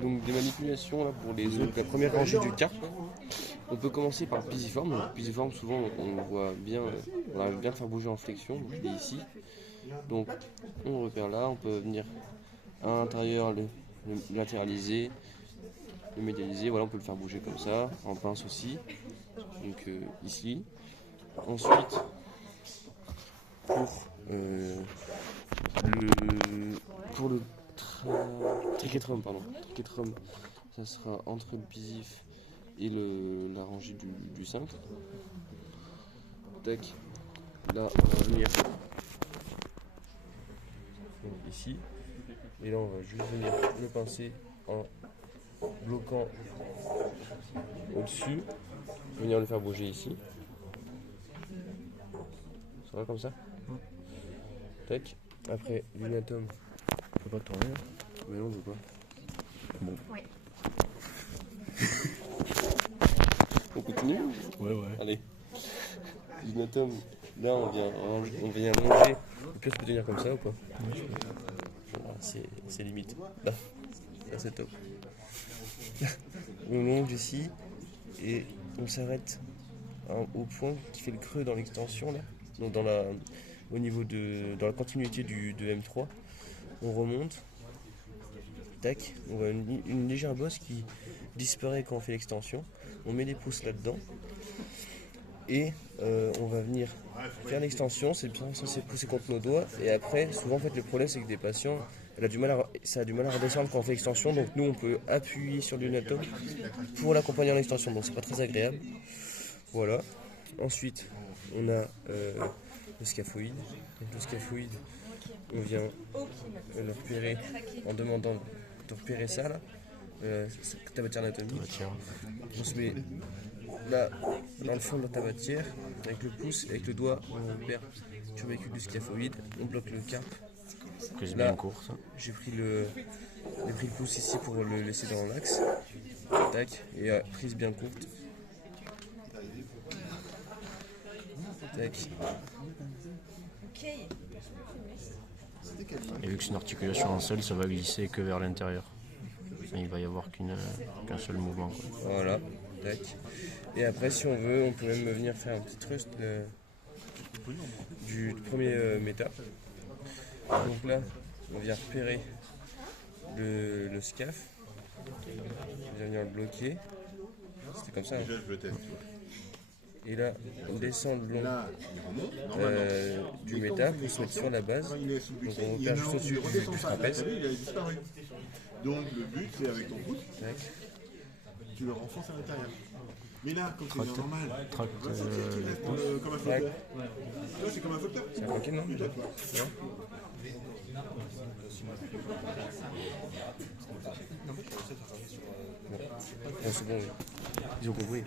donc des manipulations là, pour la première rangée du carpe. On peut commencer par le pisiforme. Donc, le pisiforme, souvent, on voit bien, on arrive bien à le faire bouger en flexion. Donc, il est ici. Donc, on le repère là. On peut venir à l'intérieur le latéraliser, le médialiser. Voilà, on peut le faire bouger comme ça, en pince aussi. Donc, ici. Ensuite, pour le triquetrum, ça sera entre le pisif et la rangée du cintre. Tac. Là, on va venir ici. Et là, on va juste venir le pincer en bloquant au-dessus. Venir le faire bouger ici. Ça va comme ça? Tac. Après, l'unatome. On peut pas tourner. Mais non, on veut pas. Bon. Oui. On continue? Ouais. Allez. L'unatome, là on vient longer. Le pièce peut tenir comme ça ou pas? Voilà, c'est limite. Là c'est top. On longe ici et on s'arrête au point qui fait le creux dans l'extension là. Donc dans la continuité de M3. On remonte. Tac. On voit une légère bosse qui disparaît quand on fait l'extension. On met les pouces là-dedans. Et on va venir faire l'extension, c'est bien censé pousser contre nos doigts. Et après, souvent en fait, le problème c'est que des patients, ça a du mal à redescendre quand on fait l'extension. Donc nous on peut appuyer sur l'unatome pour l'accompagner en extension. Donc c'est pas très agréable. Voilà. Ensuite, on a le scaphoïde. Donc le scaphoïde, on vient le repérer en demandant de repérer ça là. Tabatière anatomique. On se met là, dans le fond de la tabatière, avec le pouce, avec le doigt, on repère le tubercule du scaphoïde, on bloque le carpe. Que c'est bien court ça. J'ai pris le pouce ici pour le laisser dans l'axe. Tac, et prise bien courte. Tac. Et vu que c'est une articulation en seul, ça va glisser que vers l'intérieur. Il va y avoir qu'un seul mouvement, quoi. Voilà, tac. Et après, si on veut, on peut même venir faire un petit thrust du premier méta. Donc là, on vient repérer le scaph. On vient venir le bloquer. C'était comme ça. Hein. Et là, on descend le long du méta pour se mettre sur la base. Donc on repère juste au-dessus du trapèze. Donc le but c'est avec ton pouce, tu le renforces à l'intérieur. Mais là, quand c'est normal, comme un flotteur. Là c'est comme un flotteur. C'est tranquille, non? Non. Bon, c'est bon, oui. Ils ont compris.